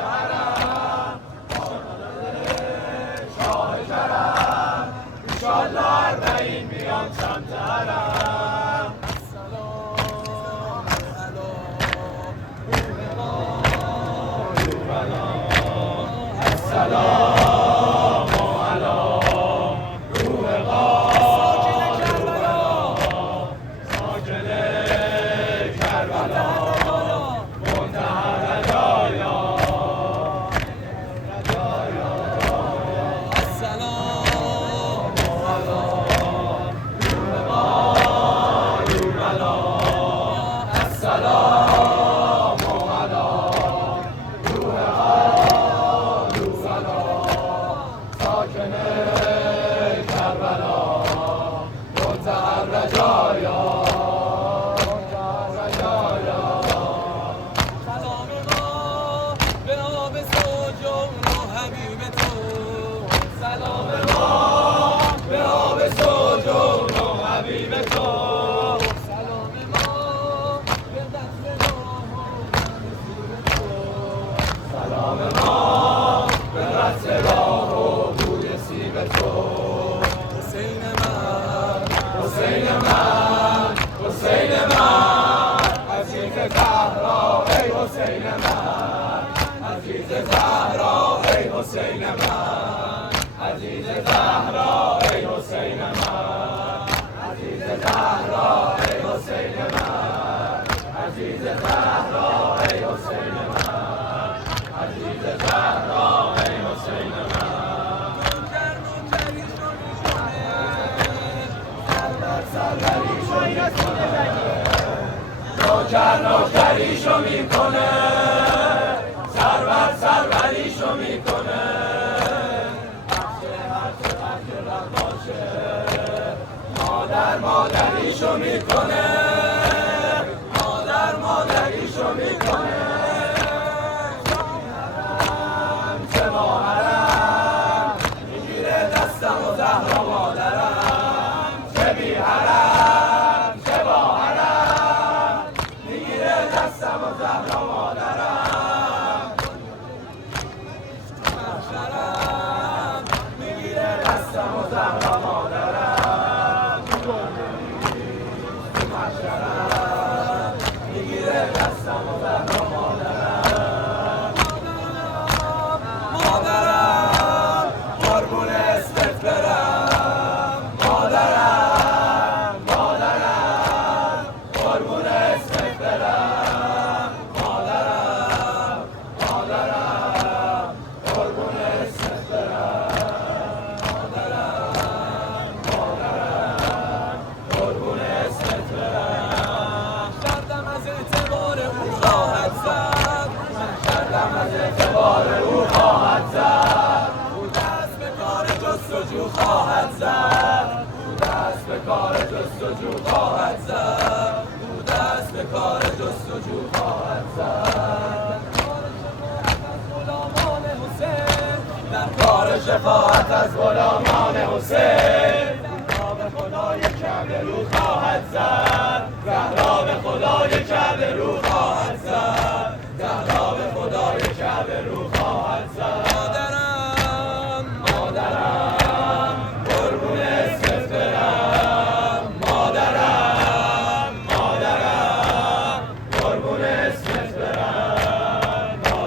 حرم شاه کرم انشالله اربعین میان سمت حرم السلام علی روح ساکن کربلا منتهی رجایا السلام علی روح کربلا السلام علی روح ساکن کربلا منتهی رجایا سلام ما به آب سجون و حبیب تو سلام ما به آب سجون و حبیب تو سلام ما به دست راه و نصیب تو سلام ما به دست راه و بوی سیب تو حسین من حسین من حسین من عزیز زهرا ای حسین من عزیز زهرا ای حسین من عزیز زهرا ای حسین من عزیز زهرا ای حسین من عزیز زهرا ای حسین من عزیز زهرا ای حسین من نوکریشو میکنه سروریشو میکنه هرچه رد باشه مادریشو میکنه مادریشو میکنه چه با حرم میگیره دستم و زهرا مادرم چه بی حرم چه با حرم میگیره دستم و زهرا مادرم محشرم میگیره دستم و زهرا مادرم محشرم میگیره دستم و زهرا مادرم مادرم قربون اسمت برم مادرم قربون اسمت برم مادرم قربون اسمت برم قربون اسمت برم شردم از اعتبار او خواهد زد شردم از اعتبار او خواهد زد او دست به کار جستجو خواهد زد او دست به کار جستجو خواهد زد او دست به کار جستجو خواهد زد در کار شفاعت از غلامان حسین زهرا به خدای کعبه رو خواهد زد زهرا به خدای کعبه رو خواهد زد زهرا به خدای کعبه رو